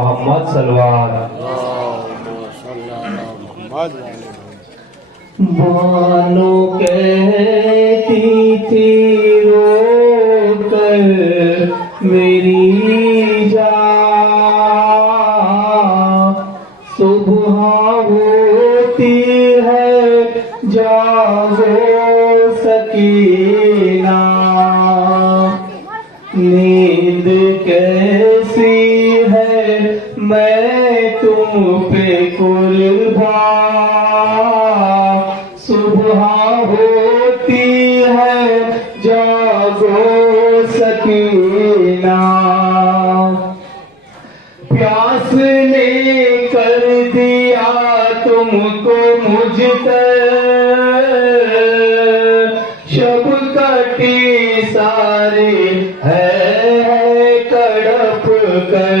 मोहम्मद सल्लल्लाहु बानो कहती थी रो कर मेरी जान, सुबह होती है जागो सकीना, नींद कैसी है मैं तुम पे कुर्बान, सुबह होती है जागो सकीना। प्यास ने कर दिया तुमको मुझ तक, शब कटी सारी है तड़प कर,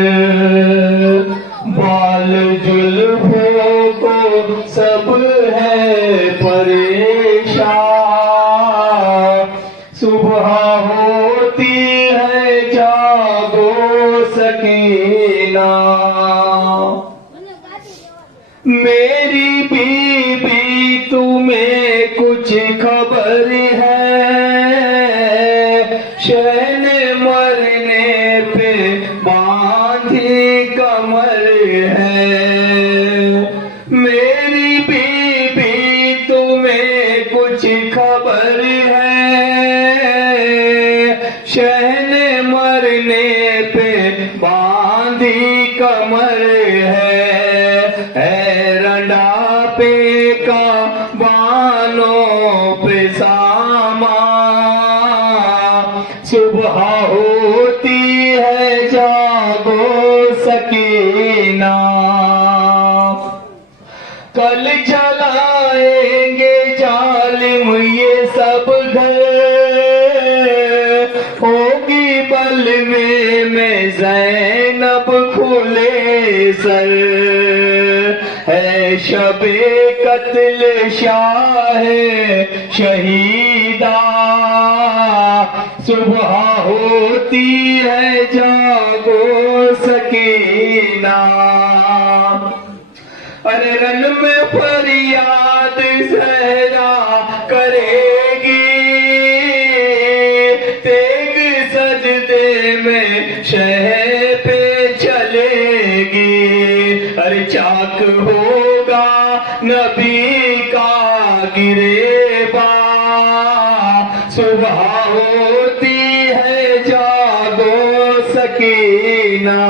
बाल जुल्फों को सब है परेशान, सुबह होती है जागो सकीना। मेरी बीबी तुम्हें कुछ खबर है, शहन मरने पे बांधी कमर है। मेरी बीबी तुम्हें कुछ खबर है, शहन मरने पे बांधी कमर है। रंडापे का बानों पे सामा, सुबह होती है जागो सकीना। कल जलाएंगे जालिम ये सब घर, होगी बल में ज़ैनब खुले सर, है शबे कत्ल शाह शहीदा, सुबह होती है जागो सकीना। अरे रन में फरियाद सहरा करेगी, तेग सजदे में शह पे चलेगी। अरे चाक होगा नबी का गिरेबा, सुबह होती है जागो सकीना।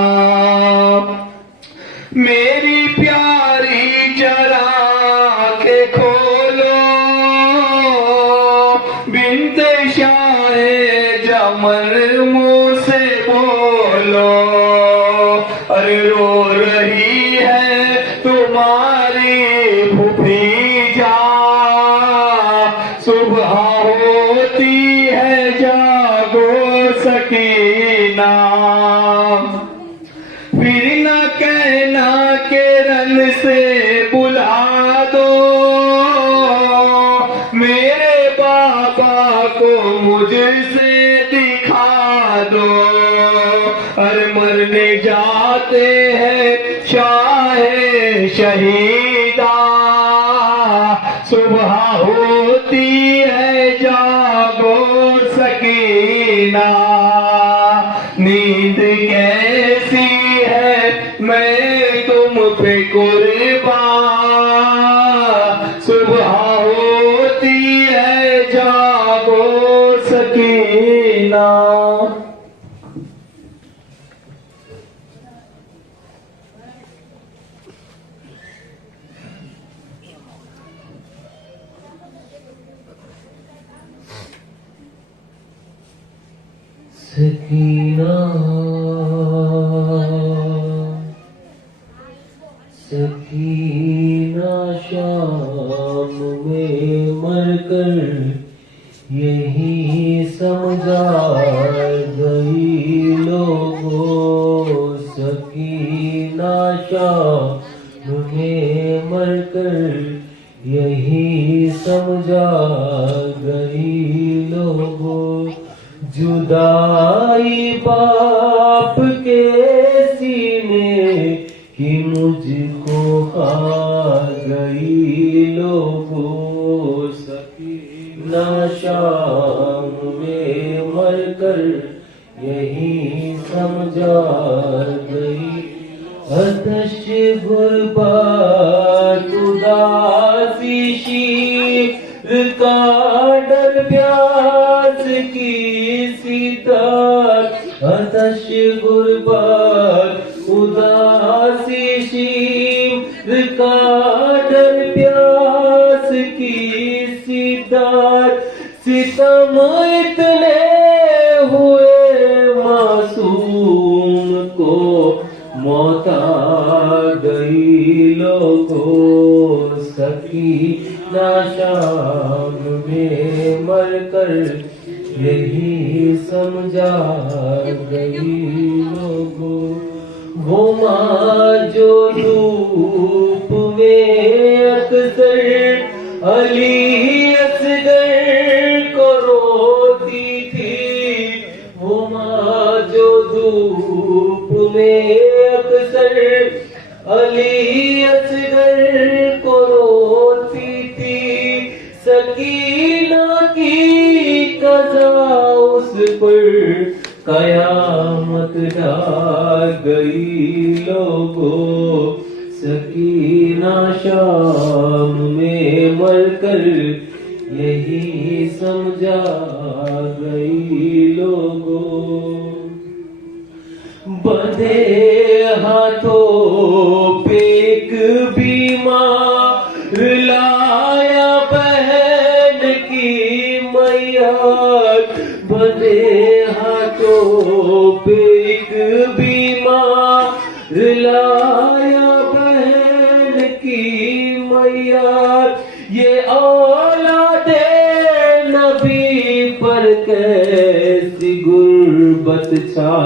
मेरी प्यारी जरा आंखें खोलो, बिन्ते शाहे जमल मुँह से बोलो। अरे रो रही है तुम्हारी फूफी जान, सुबह होती है जागो सकीना। फिर न कहना के रन से बुला दो, मेरे बाबा को मुझसे दिखा दो। अरे मरने जाते हैं शाहे शहीदा, सुबह होती है जागो सकीना। नींद कैसी है मैं तुम पे कुर्बान, सुबह होती है जागो सकीना। सकीना सकीना शाम में मरकर यही समझा गई लोगों। सकीना शाम में मरकर यही समझा गई लोगों। जुदाई बाप के सीने कि मुझको खा गई लोगों सकीना शाम में मरकर यही समझा गई। आतश गुर्बत उदासी शीर का डर प्यास की सितार। आतश गुर्बत उदासी शीर का डर प्यास की सितार। सितम इतने हुए मासूम को मौत आ गई लोगों सकीना शाम में मरकर यही समझा गई लोगों। वो माँ जो धूप में अक्सर अली असगर को रोती थी। वो माँ जो धूप में अक्सर अली असगर को रोती थी। सकीना की कज़ा उस पर कयामत ढा गई लोगों सकीना शाम में मरकर यही समझा गई लोगों। बंधे हाथों पे एक बीमार लाया बहन की मैया। बंधे हाथों पे एक बीमार लाया बहन की मैया। ये औलादे नबी पर कैसी गुर्बत छा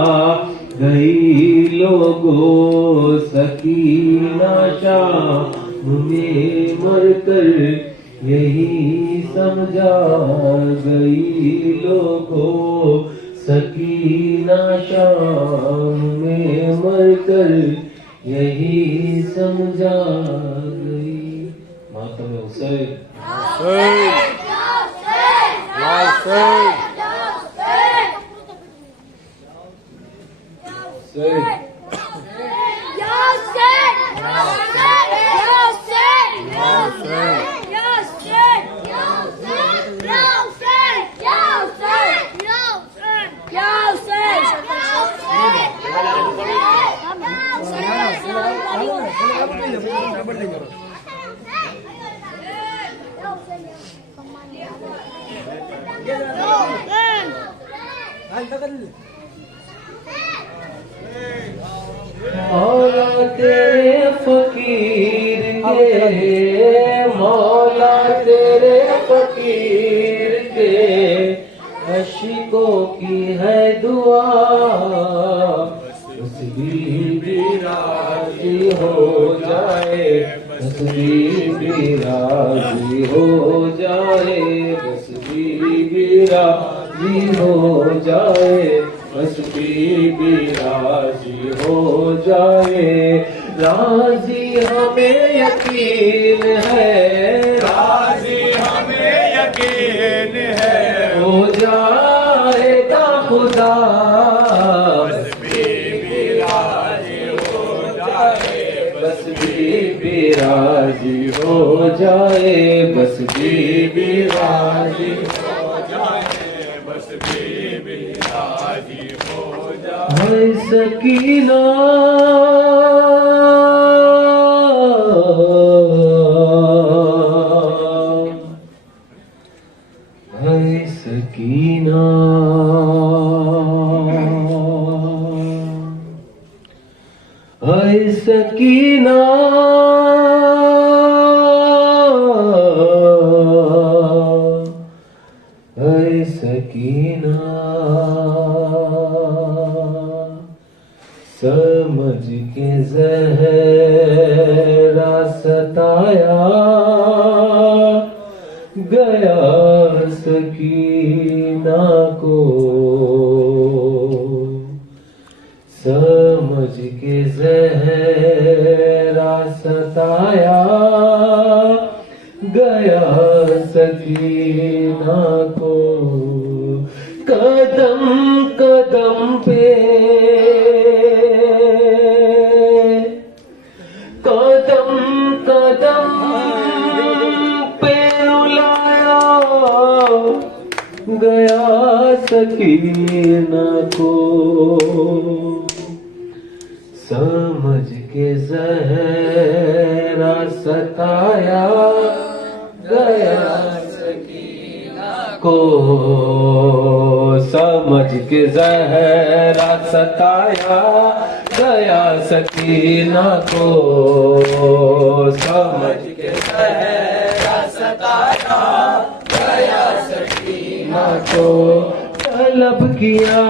गई लोगों सकीना शाम में मरकर यही समझा गई लोगों सकीना शाम में मरकर यही समझा गई। मातम हुसैन मौला तेरे फकीर के मौला तेरे फकीर के अशिकों की है दुआ। तस्बीह भी राजी हो जाए तस्बीह भी राजी हो जाए तस्बीह भी राजी हो जाए तस्बीह भी राजी हो जाए। राजी हमें यकीन है राजी हमें यकीन है हो जाएगा खुदा। बस बीबी राजी हो जाए बस बीबी राजी हो जाए बस बीबी राजी हो जाए। हाय सकीना हाय सकीना हाय सकीना हाय सकीना। समझ के ज़हरा सताया गया सकीना को। समझ के ज़हरा सताया गया सकीना को। कदम कदम पे कदम कदम पे रुलाया गया सकीना को। समझ के जहरा सताया गया सकीना को। समझ के जहरा सताया गया सकीना को। समझ के जहरा सताया गया सकीना को। तलब किया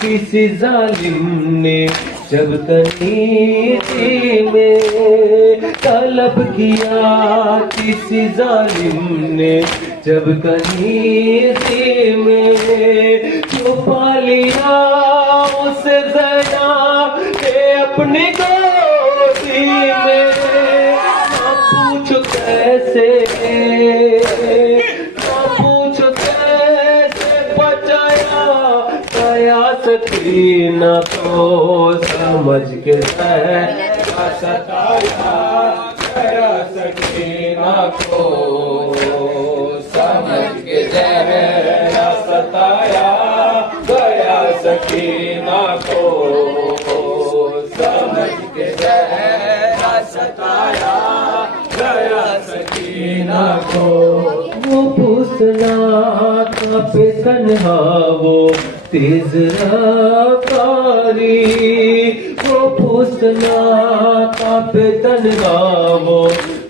किसी जालिम ने जब तनीती में। तलब किया किसी जालिम ने जब तनीती में। छुपा लिया उसे ज़रा के अपनी गोदी में। ना पूछो कैसे, ना पूछो कैसे बचाया गया सकीना को। समझ के जहरा सताया गया सकीना को। समझ के जहरा सताया गया सकीना को। समझ के जहरा सताया गया सकीना को। वो पूछना कांपे तन्हा वो तेज रफ्तारी। वो पूछना कांपे तन्हा वो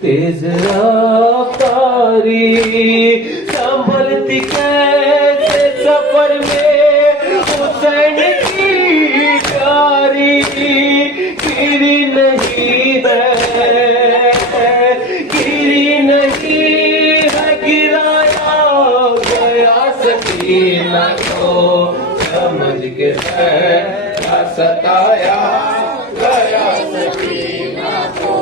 तेज रफ्तारी। संभलती कैसे सफर में हुसैन की प्यारी। गिरी नहीं है, गिरी नहीं है, गिराया गया सकीना को। समझ के जहरा सताया गया सकीना को।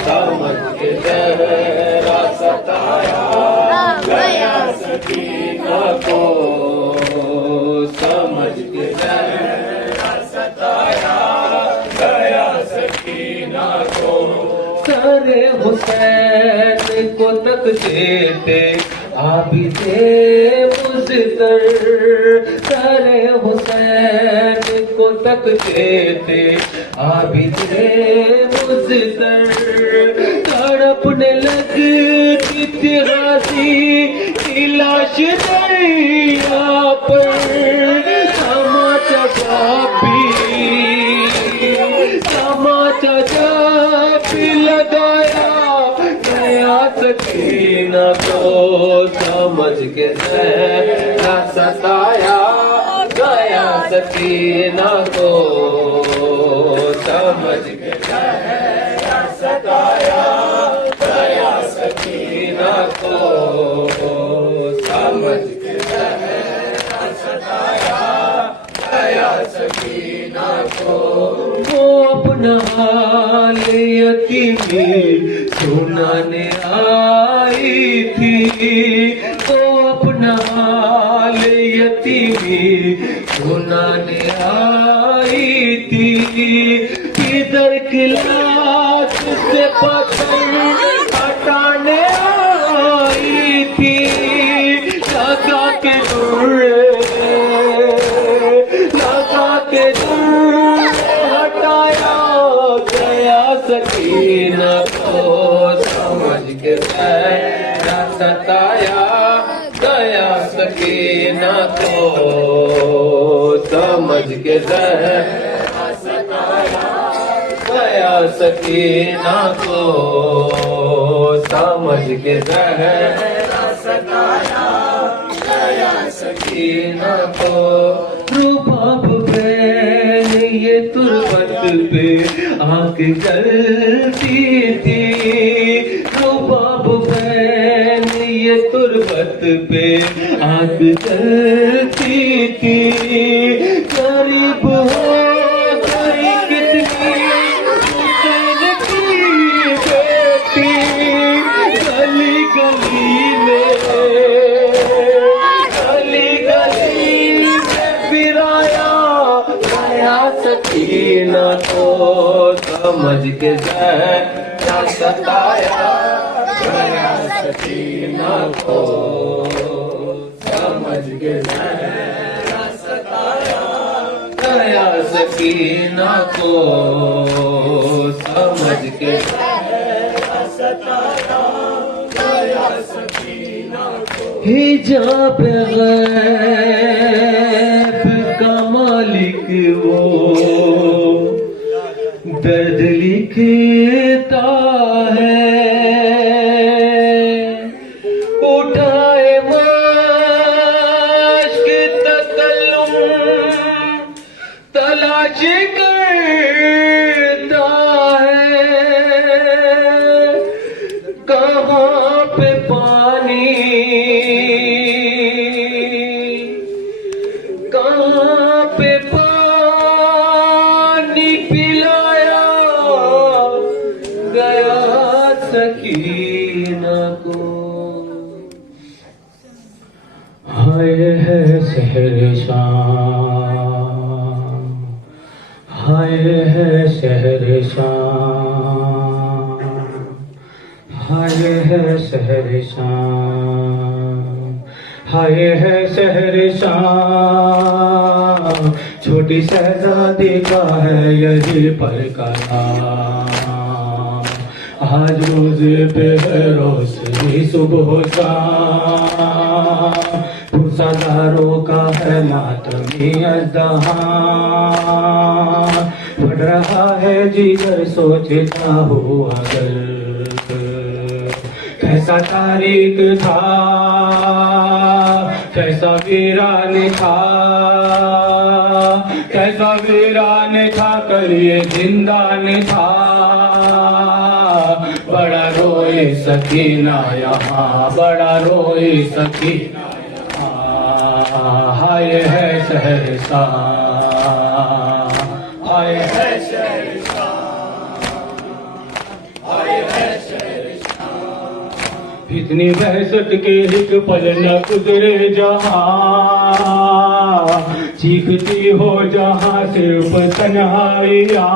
समझ के जहरा सताया गया सकीना को। समझ के जहरा सताया गया सकीना को। सारे हुसैन को तक देते आबिदे मुज़्तर। सारे हुसैन को तक देते आबिदे मुज़्तर। तड़पने लगती थी गाज़ी की लाश दरिया पर। समाचा जापी लगाया गया सकीना को। समझ के जहरा सताया गया सकीना को। समझ के जहरा सताया गया सकीना को। समझ के जहरा सताया गया सकीना को। वो अपना हाल यतीमी सुनाने आई थी। वो अपना हाल यतीमी सुनाने आई थी। किधर क्लास से पत्थर हटाने आई थी। लगा के दूर हटाया गया सकीना को। समझ के जहरा सताया गया सकीना को। समझ के जहरा सताया गया सकीना को। समझ के जहरा सताया गया सकीना को। रुबाब बहन ये तुरबत पे आग जलती थी। रुबाब बहन ये तुरबत पे आग जलती थी। गरीब हो गई कितनी हुसैन सकीना को समझ के जहरा सताया गया, सकीना को समझ के जहरा सताया गया, सकीना को समझ के जहरा सताया गया, सकीना को। हिजाब गैब का मालिक वो दर्द लिखता है, उठाए माश्क तकल्लुम तलाश करता है, कहाँ पे पानी कहाँ पे पानी पिलाया गया, सकीना को। हाय है शहर शाम, हाय है शहर शाम, हाय है शहर शाम, हाय है शहर शाम, छोटी शहजादी का है यही पर का नाम। आज रोज पे है रोशनी सुबह शाम, पुरसादारों का है मातमी अज़्दहां। बढ़ रहा है जिगर सोचता हूँ अगर कैसा तारीख था, कैसा वीरान था, कैसा वीरान था, कल ये जिंदान था। बड़ा रोए सकीना यहाँ, बड़ा रोए सकीना यहाँ, हाय है सहरसा, हाय है सहरसा, हाय है सहरसा। इतनी बहसत के एक पल न गुजरे जहाँ, चीखती हो जहाँ सिर्फ तन्हाइया।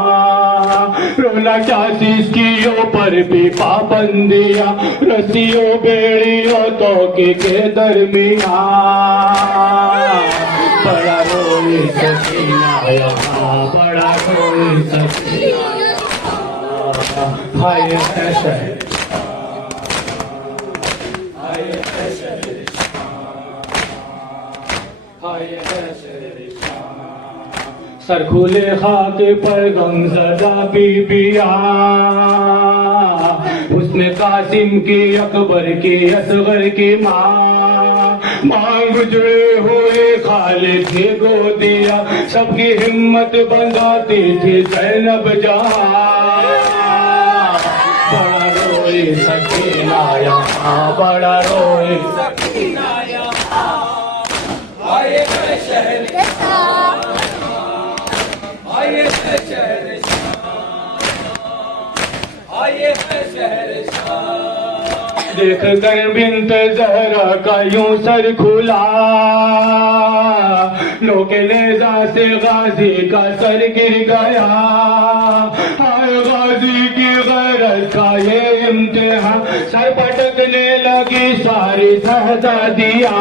रोना चासीस कियों पर भी पाबंदियाँ, रस्सियों बेड़ियों तोके के दरमियाँ। बड़ा रोए सकीना यहाँ, बड़ा रोए सकीना, हाय है सहरसा, हाय है सहरसा, हाय है सहरसा। सर खुले खाक पर गमज़दा बीबिया, उसने कासिम की, अकबर की, असगर की माँ। मांग जुड़े हुए खालिद ने गोदिया, सबकी हिम्मत बंधाती थी ज़ैनब जहाँ। बड़ा रोए सकीना यहाँ, बड़ा रोए सकीना यहाँ, हाय है सहरसा, हाय है सहरसा, हाय है सहरसा। देख कर बिन्त ज़हरा का यूं सर खुला, नोके नेज़ा से गाजी का सर गिर गया। हाय गाजी की गैरत का ये इम्तिहान, सर पटकने लगी सारी शहज़ादियाँ।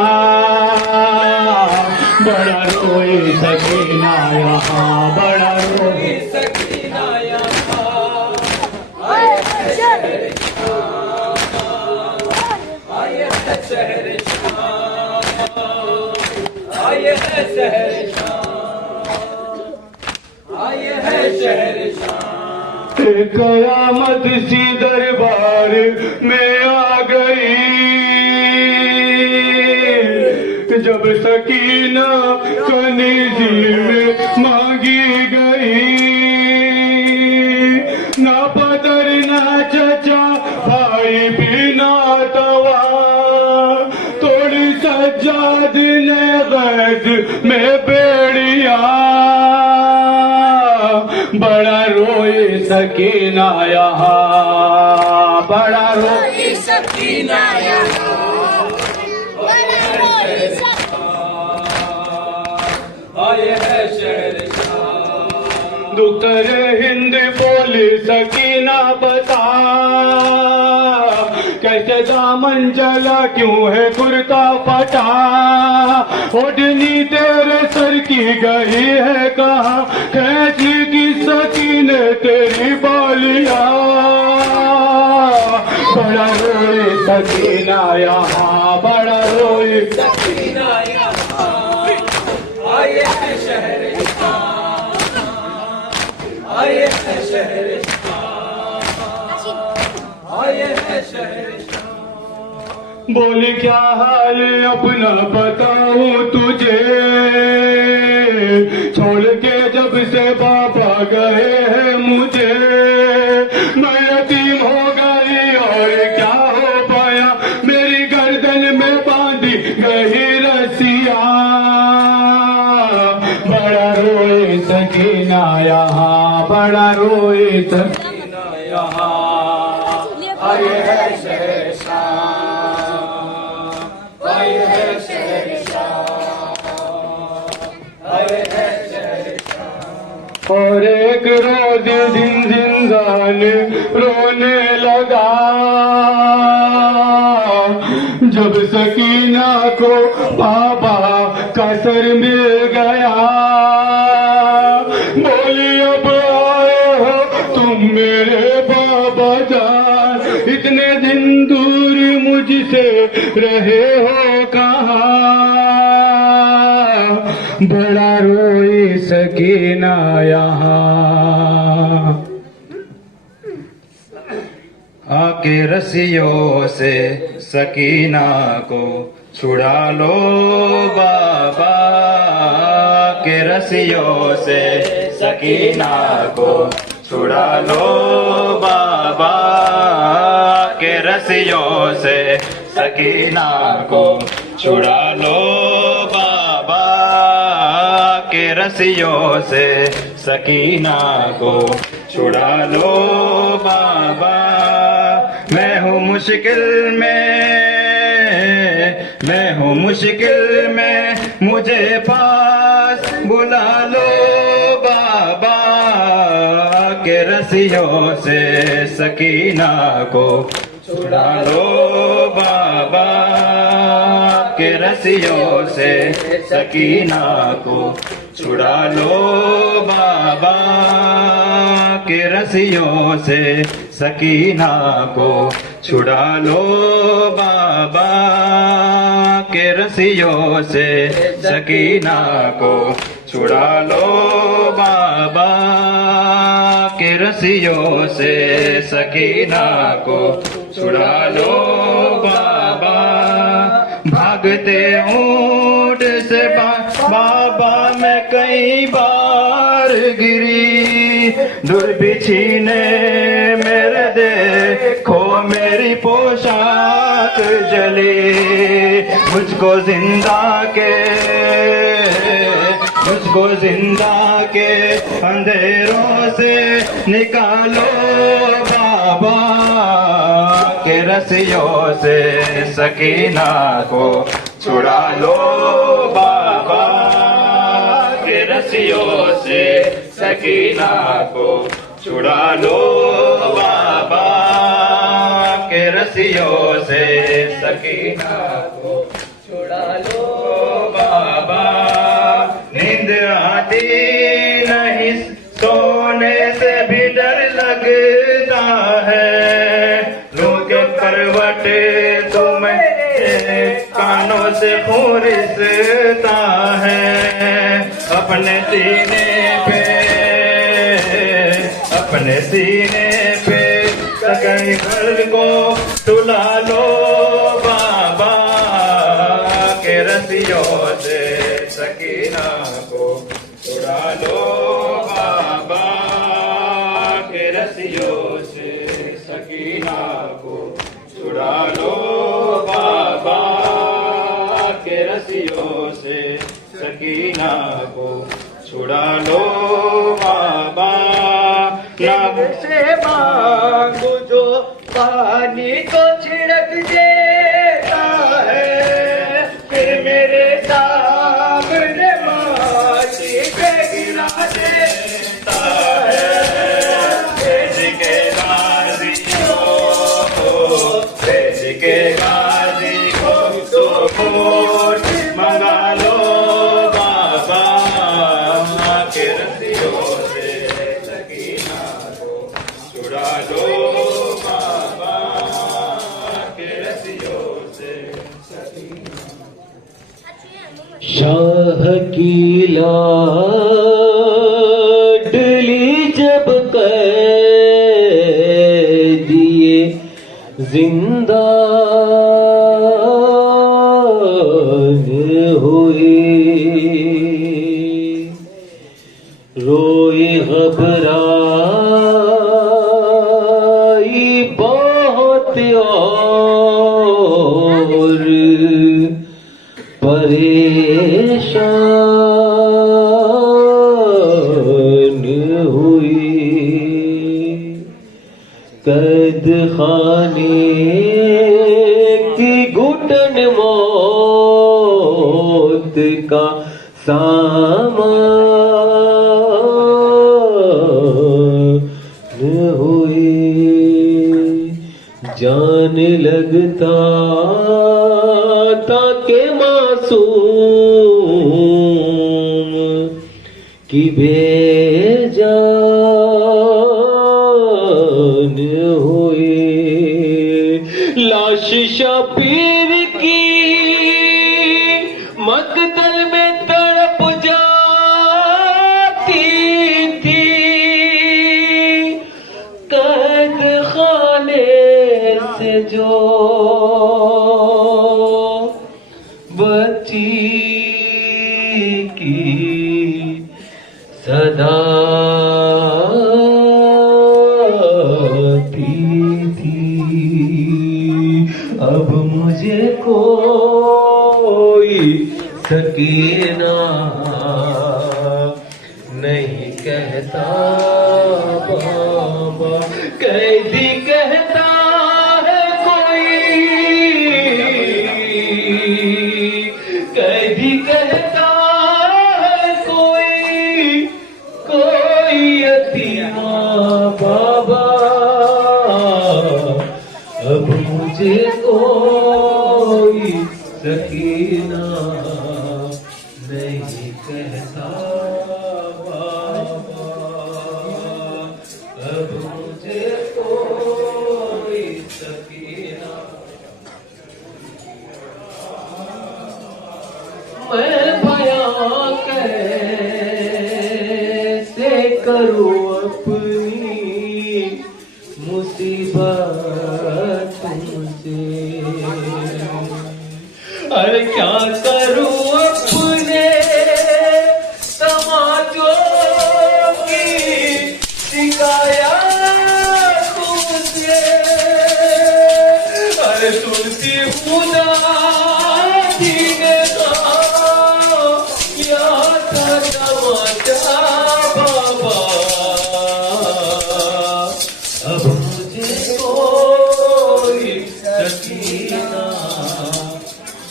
बड़ा रोए सकीना यहाँ, बड़ा रोए सकीना यहाँ, हाय है सहरसा, हाय है सहरसा, हाय है सहरसा, हाय है सहरसा। कयामत सी दरबार में आ गई, जब सकीना कनीज़ी में मांगी गई। ना पदर ना चचा भाई भी ना तवा, तोड़ी सज्जाद ने गैज में बेड़िया। बड़ा रोए सकीना यहाँ, बड़ा रोए सकीना यहाँ, सुतर हिंद बोली सकीना बता, कैसे दामन जला क्यों है कुर्ता फटा, ओढ़नी तेरे सर की गई है कहाँ, कैसी की सकीने तेरी बालिया, बड़ा रोए सकीना यहाँ, बड़ा रोए सकीना यहाँ आए हैं शहर आए हैं शहर आए हैं शहर। बोली क्या हाल अपना बताऊं तुझे, छोड़ के जब से बाबा गए हैं मुझे, मैं यतीम हो गई और क्या हो पाया, मेरी गर्दन में बांधी गई रसिया, बड़ा रोए सकीना यहाँ, बड़ा रोए सकीना यहाँ, आए हैं शहर आए हैं शहर आए हैं शहर। और एक रोज दिन जिंदान रोने लगा, जब सकीना को बाबा का सर मिल गया, बोली अब आए हो तुम मेरे बाबा जान, इतने दिन दूर मुझसे रहे हो कहाँ, बड़ा रोई सकीना यहाँ। आके रस्सियों से सकीना को छुड़ा लो बाबा, के रस्सियों से सकीना को छुड़ा लो बाबा, के रस्सियों से सकीना को छुड़ा लो बाबा, के रस्सियों से सकीना को छुड़ा लो बाबा, मैं हूँ मुश्किल में मुझे पास बुला लो बाबा, के रस्सियों से सकीना को छुड़ा लो बाबा, के रस्सियों से सकीना को छुड़ा लो बाबा, के रस्सियों से सकीना को छुड़ा लो बाबा, के रस्सियों से सकीना को छुड़ा लो बाबा, के रस्सियों से सकीना को छुड़ा लो बाबा, भागते ऊंट से बाबा मैं कई बार गिरी, दुर्बिछी ने मेरे देखो मेरी पोशाक जली, मुझको जिंदा के अंधेरों से निकालो बाबा, के रस्सियों से सकीना को छुड़ा लो बाबा, के रस्सियों से सकीना को छुड़ा लो बाबा, के रस्सियों से सकीना को छुड़ा लो बाबा, नींद आती नहीं सोने से भी डर लगता है, लूट करवट तुम्हें कानों से खून रिसता है, अपने सीने पे सकई घर को तुला लो बाबा, के रस्सियों से सकीना को छुड़ा लो बाबा, के रस्सियों से सकीना को छुड़ा लो बाबा, के रस्सियों से सकीना को छुड़ा लो बाबा, नाम से मांगू जो पानी को छिड़क देता है, फिर मेरे सामने माटी पे गिरा देता चुरा लो बाबा के रसियों से शाह की लाडली जब कैदिए जिंदान हुए, रोए घबराई बहुत और परेशान हुई। कैद खाने की घुटन मौत का सामान हुई। जान लगता था के मासूम की बेजान हुई। लाश शबीर की मकतल में तड़प जाती थी, कैद खाने से जो बच्ची की सदा थी। अब मुझे कोई सकीना नहीं कहता बाबा, कैदी कहता है कोई, कैदी कहता है कोई, कोई यतीमा बाबा। अब मुझे कोई सकीना नहीं कहता बाबा, अब मुझे कोई सकीना। मैं बयां कैसे करूं अपनी मुसीबत तुमसे, अरे क्या करूं अपने समाजों की शिकायत तुमसे। अरे तुलसी खुदा ने कहा या था समाचा बाबा, अब मुझे कोई सकीना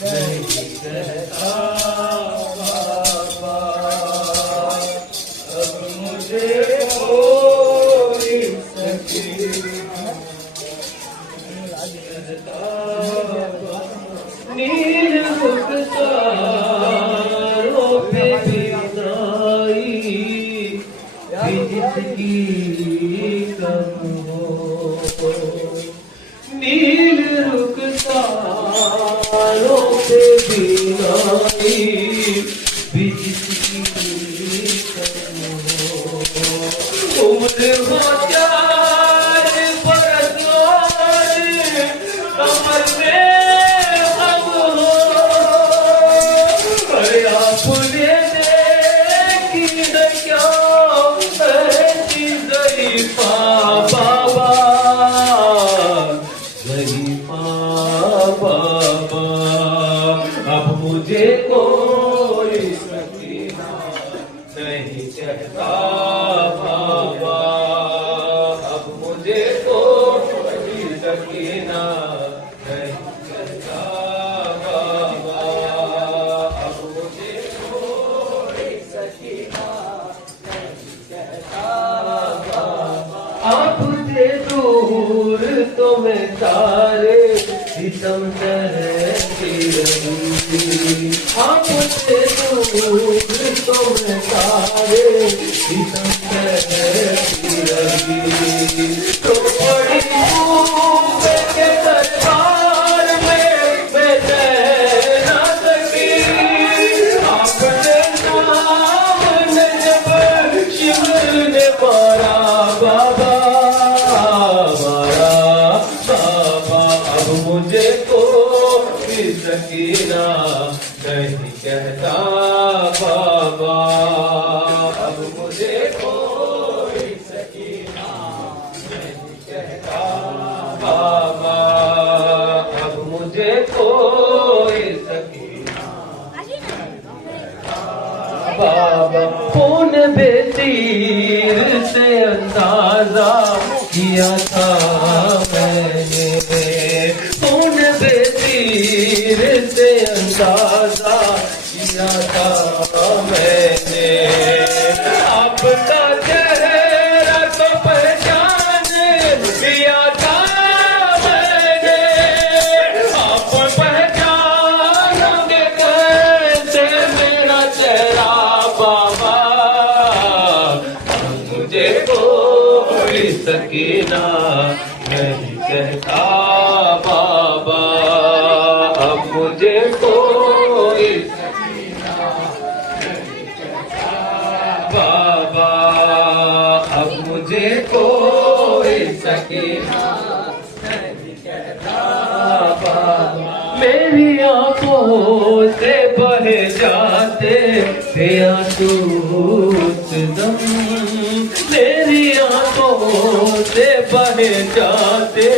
नहीं कहता बाबा, अब मुझे कोई सकीना कहता बाबा। नील रुखसारों पे बिनाई भी जिसकी कम हो, नील रुखसारों पे बिनाई भी जिसकी कम हो। उम्र हो 4 बरस और कमर में हम हो, अरे आपने देखी न क्या ऐसी ज़रीफ़ा बाबा, ज़रीफ़ा बाबा। अब मुझे कोई सकीना नहीं कहता बाबा, अब मुझे कोई सकीना नहीं कहता बाबा, अब मुझे कोई सकीना नहीं कहता बाबा। आपसे दूर तो मैं सारे सितम सहती रही, आपसे दूर तो मैं सारे सितम सहती रही। तो सकीना नहीं कहता बाबा, अब मुझे कोई सकीना नहीं कहता बाबा, अब मुझे कोई सकीना बाबा। कौन बेतीर से अंदाजा किया था मैंने, कौन बेतीर से अंदाजा किया था मैंने, आपका चेहरा तो पहचान लिया था मैंने, आप पहचानोगे कैसे मेरा चेहरा बाबा, मुझे कोई सकीना नहीं कहता बाबा, अब मुझे कोई सकीना नहीं कहता बाबा, अब मुझे कोई सकीना नहीं कहता बाबा। मेरी आंखों से बहे जाते थे आंसू दम, मेरी आंखों से बहे जाते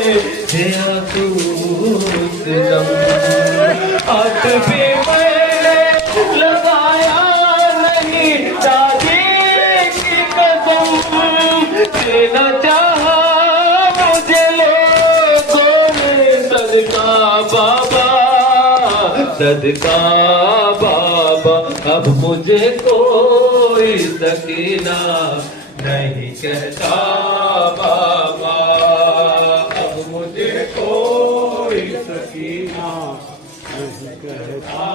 थे आंसू दम, हाथ भी मैंने लगाया नहीं दादी की कसम, देना चाहा मुझे लोगों ने सदका बाबा, सदका बाबा, अब मुझे कोई सकीना नहीं कहता बाबा, अब मुझे कोई सकीना नहीं कहता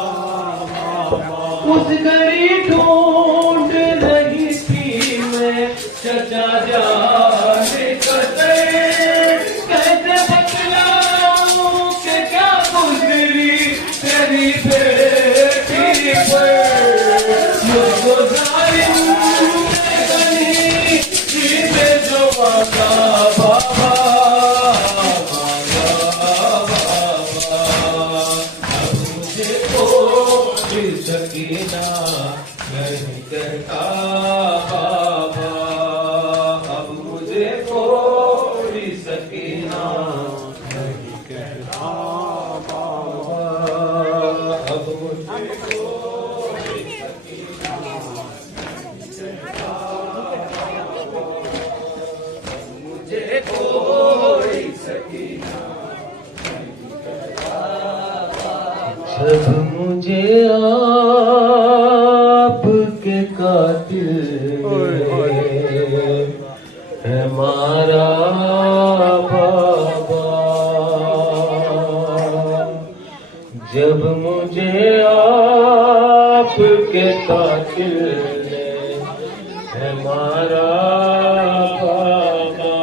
बाबा। उस घड़ी ढूंढ रही थी मैं चचा जाने कैसे, कैसे बतलाऊं कि क्या गुजरी तेरी बेटी पर, मुझको जालिम ने गनी जीते जो मांगा बाबा, अब मुझे कोई सकीना नहीं कहता बाबा, अब मुझे कोई सकीना नहीं कहता बाबा, अब मुझे कोई सकीना नहीं कहता बाबा, मुझे कोई सकीना नहीं कहता बाबा। जब मुझे आपके कातिल है मारा बाबा, जब मुझे आपके कातिल है मारा बाबा,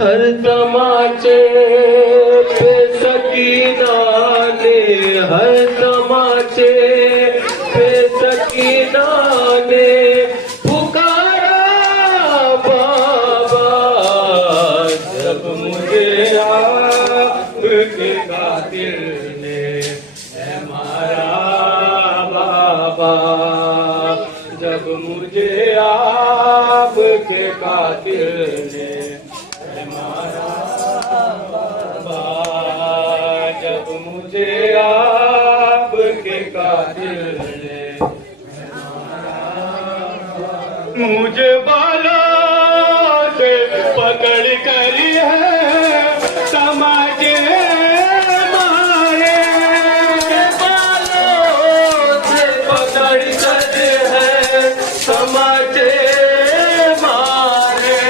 हर तमाचे पे सकीना ने, हर तमाचे पे सकीना ने पुकारा बाबा, जब मुझे आपके कातिल ने है मारा बाबा, जब मुझे आपके कातिल ने है मारा बाबा, जब मुझे आपके कातिल ने है मारा बाबा। मुझे बालों से पकड़ कर है समाज मारे, बालों से पकड़ कर है समाज मारे,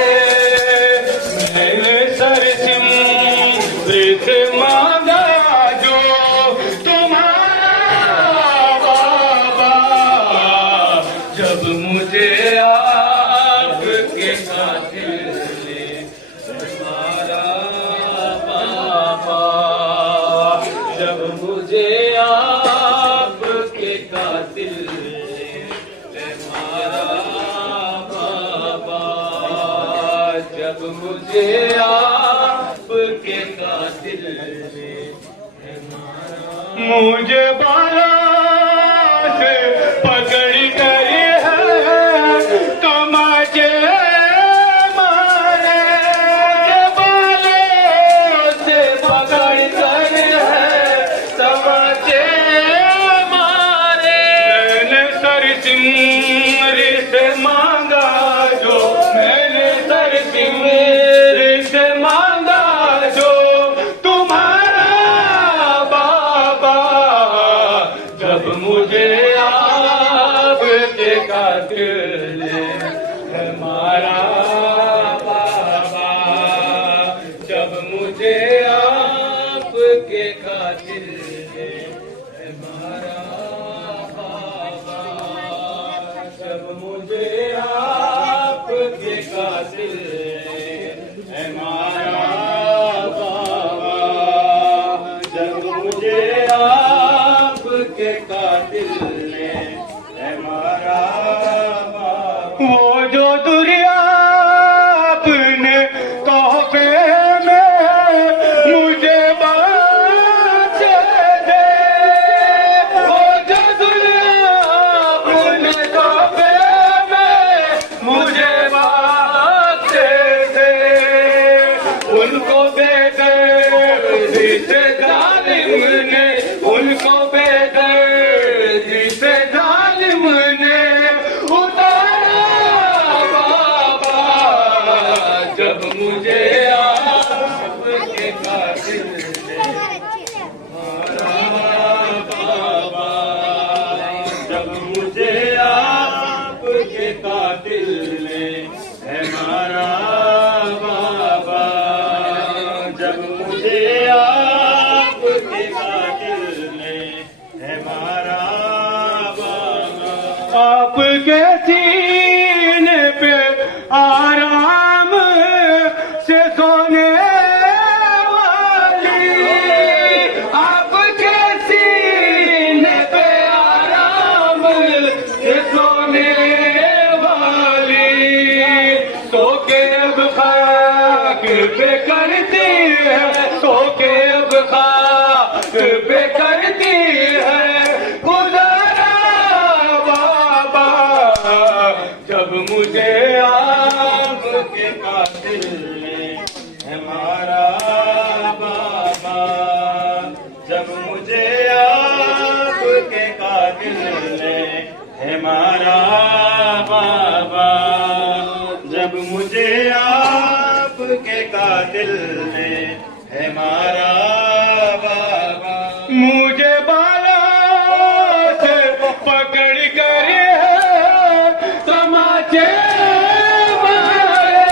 मैंने सर सिमृत मांगा जो तुम्हारा बाबा, जब मुझे आपके कातिल ने मारा बाबा, जब मुझे आपके कातिल ने मारा बाबा, जब मुझे आपके कातिल ने मारा मुझे बालों से पकड़ कर है तमाचे मारे, बालों से पकड़ कर है तमाचे मारे। मैंने सरसिंगरी से मांगा जो, मैंने सरसिंगरी से मांगा जो, तुम्हारा बाबा जब मुझे आपके कातिल हमारा बाबा, जब मुझे आपके कातिल हमारा बाबा, जब मुझे आपके कातिल हमारा बाबा, जब मुझे आपके कातिल हमारा बाबा। वो जो दुनिया अपने तोहफे में मुझे बाँचे दे, वो जो दुनिया अपने तोहफे में मुझे बाँचे दे, उनको बेदर्दी से जालिम ने, उनको बेदर्दी से जालिम ने उतारा बाबा, जब मुझे आपके कातिल ने हमारा बाबा, जब मुझे आपके कातिल ने हमारा बाबा, जब मुझे आपके कातिल ने हमारा बाबा। आपके सीने पे आराम से सोने वाली, आपके सीने पे आराम से सोने वाली, सो के अब खाक पे करती है, सो के अब खाक पे करती है गुजारा बाबा, जब मुझे आपके कातिल ने हमारा बाबा, जब मुझे आपके कातिल ने हमारा बाबा, जब मुझे आपके कातिल ने हमारा बाबा। मुझे बालों से पकड़ कर है तमाचे मारे,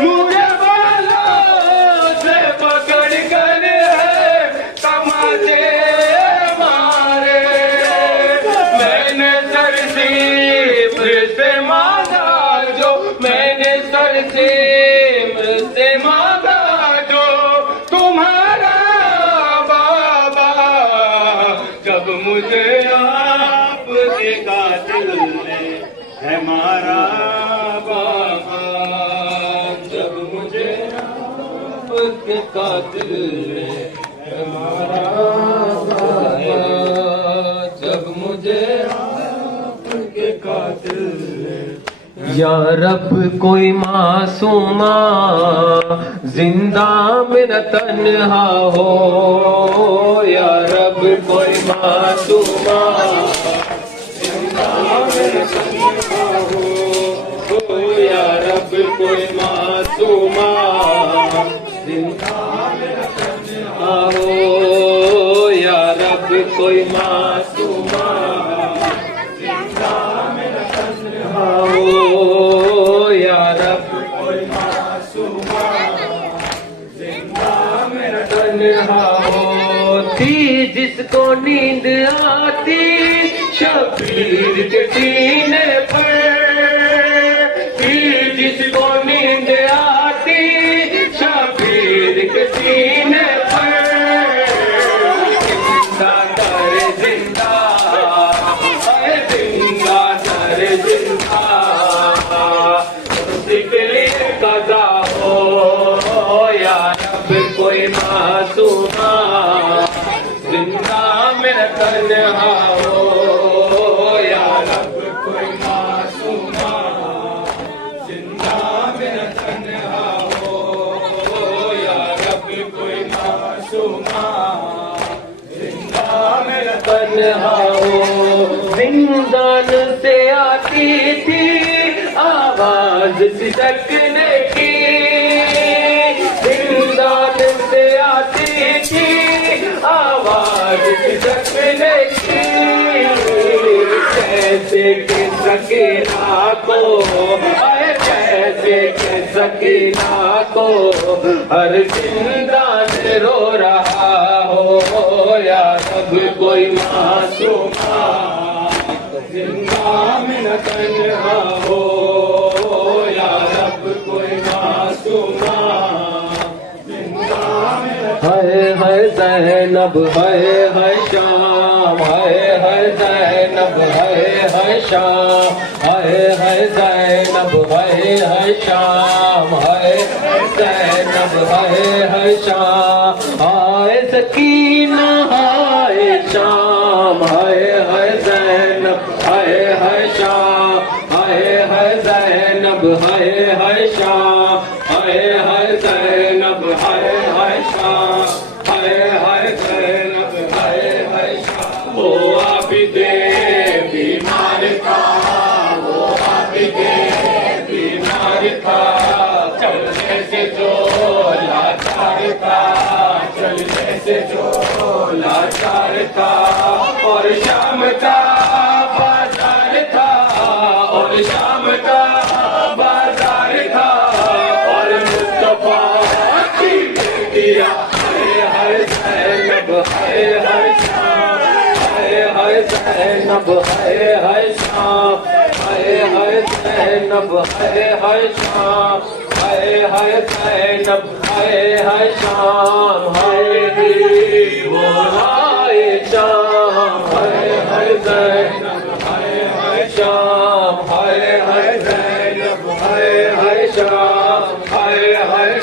मुझे बालों से पकड़ कर है तमाचे मारे। मैंने सरसीम से मांगा जो, मैंने सरसीम से मांगा जो, तुम्हारा बाबा, जब मुझे आपके कातिल ने हमारा बाबा, जब मुझे आपके कातिल ने हमारा बाबा, जब मुझे आपके कातिल ने। या रब कोई मासूमा जिंदा में न तन्हा हो, या रब कोई मासूमा जिंदा में न तन्हा हो, या रब कोई मासूमा जिंदा में न तन्हा हो, या रब कोई मासूमा जिंदा में न तन्हा हो, या रब कोई मासूमा जिंदा में न तन्हा होती, जिसको नींद आती शबीर के सीने पर, जिसको नींद आती शबीर के सीने पर, जिंदा करे जिंदा, जिंदा करे जिंदा, उसके लिए कज़ा हो, या रब कोई मासूमा तन्हा हो। जिंदान से आती थी आवाज सिसकने की, जिंदान से आती थी आवाज सिसकने की। कैसे के सकीना को, कैसे के सकीना को हर जिंदान रो रहा हो। या रब कोई मासूमा जिंदा में न तन्हा हो। या रब कोई मासूमा जिंदा में न। हाय ज़ैनब, हाय शाम, हाय ज़ैनब, हाय शाम, हाय ज़ैनब, हाय शाम, हाय ज़ैनब, हाय शाम, हाय सकीना, हाय शाम, हाय ज़ैनब, हाय शाम, हाय ज़ैनब, हाय शाम, हाय ज़ैनब, हाय शाम, हाय ज़ैनब, हाय शाम। वो आबिदे बीमार था, वो आबिदे बीमार था, चलने से जो लाचार था, चलने से जो लाचार था। और शाम का बाजार था, और शाम का बाजार था, और मुस्तफा की बेटिया हाय ज़ैनब, हाय शाम, हाय ज़ैनब, हाय शाम, हाय ज़ैनब, हाय शाम, हाय ज़ैनब, हाय शाम, हाय वो हाय शाम, हाय ज़ैनब, हाय शाम, हाय ज़ैनब, हाय शाम, हाय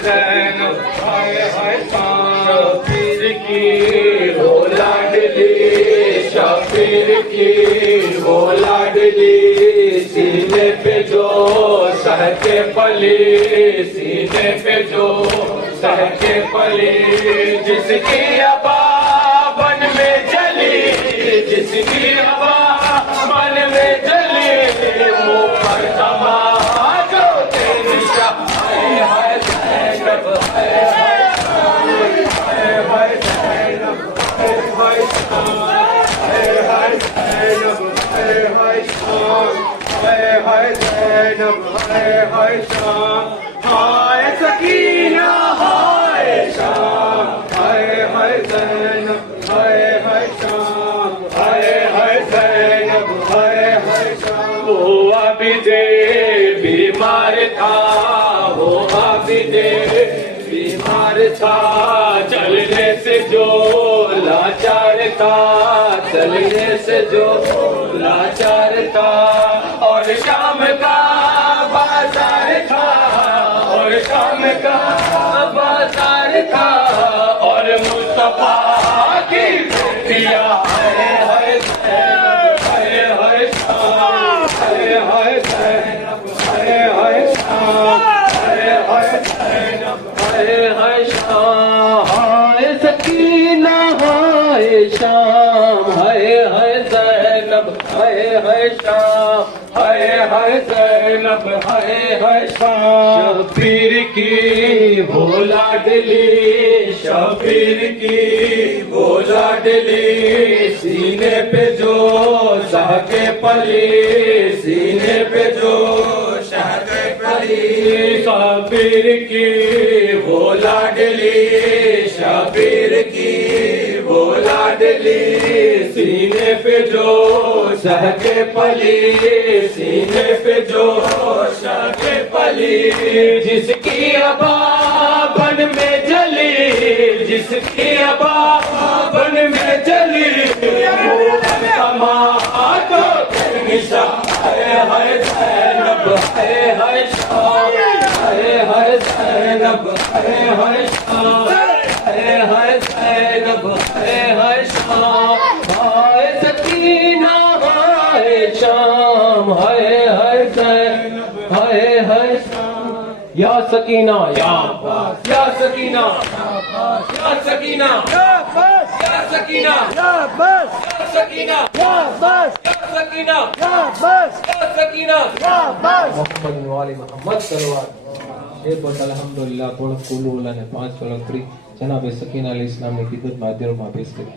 ज़ैनब, हाय शाम। शबीर की वो लाडली, शबीर की वो लाडली, सीने पे जो सह के पली, सीने पे जो सह के पली, जिसकी अबा बन में जली, जिसकी अबा बन में जली, मुँह पर तमाचो तेरी शाह, हाय ज़ैनब, हाय ज़ैनब, हाय शाम, हाय ज़ैनब, हाय शाम, हाय ज़ैनब, हाय शाम, हाय सकीना, हाय शाम, हाय ज़ैनब, हाय शाम, हाय ज़ैनब, हाय शाम। वो आबिदे बीमार था, वो आबिदे बीमार था, चलने से जो लाचार था, चलने से जो लाचार था। और शाम का बाजार था, और शाम का बाजार था, और मुस्तफा की बेटिया हाय शाम, हाय ज़ैनब, हाय शाम, हाय ज़ैनब, हाय शाम, हाय सकीना, हाय शाम, हाय ज़ैनब, हाय शाम, हाय ज़ैनब, हाय शाम। शबीर की वो लाडली, शबीर की वो लाडली, सीने पे जो सह के पली, सीने पे जो सह के पली। शबीर की वो लाडली, शबीर की वो लाडली, सीने पे जो सह के पली, सीने पे जो सह के पली, जिसकी अबा बन में जली, जिसकी अबा बन में जली, तमाचो निशा, हाय ज़ैनब, हाय शाम, हाय ज़ैनब, हाय शाम, हाय ज़ैनब, हाय शाम, हाय सकीना, हाय शाम, हाय ज़ैनब, हाय शाम। या सकीना, या सकीना, या सकीना, या सकीना। सकीना या बस सकीना या बस सकीना या बस सकीना या बस मोहम्मद वाली मोहम्मद सल्लल्लाहु एक वक्त अल्हम्दुलिल्लाह पढ़ कुल ने 5 वक्त जनाब सकीना अलैहि सलाम ने खिदमत में हाजिर पेश करी।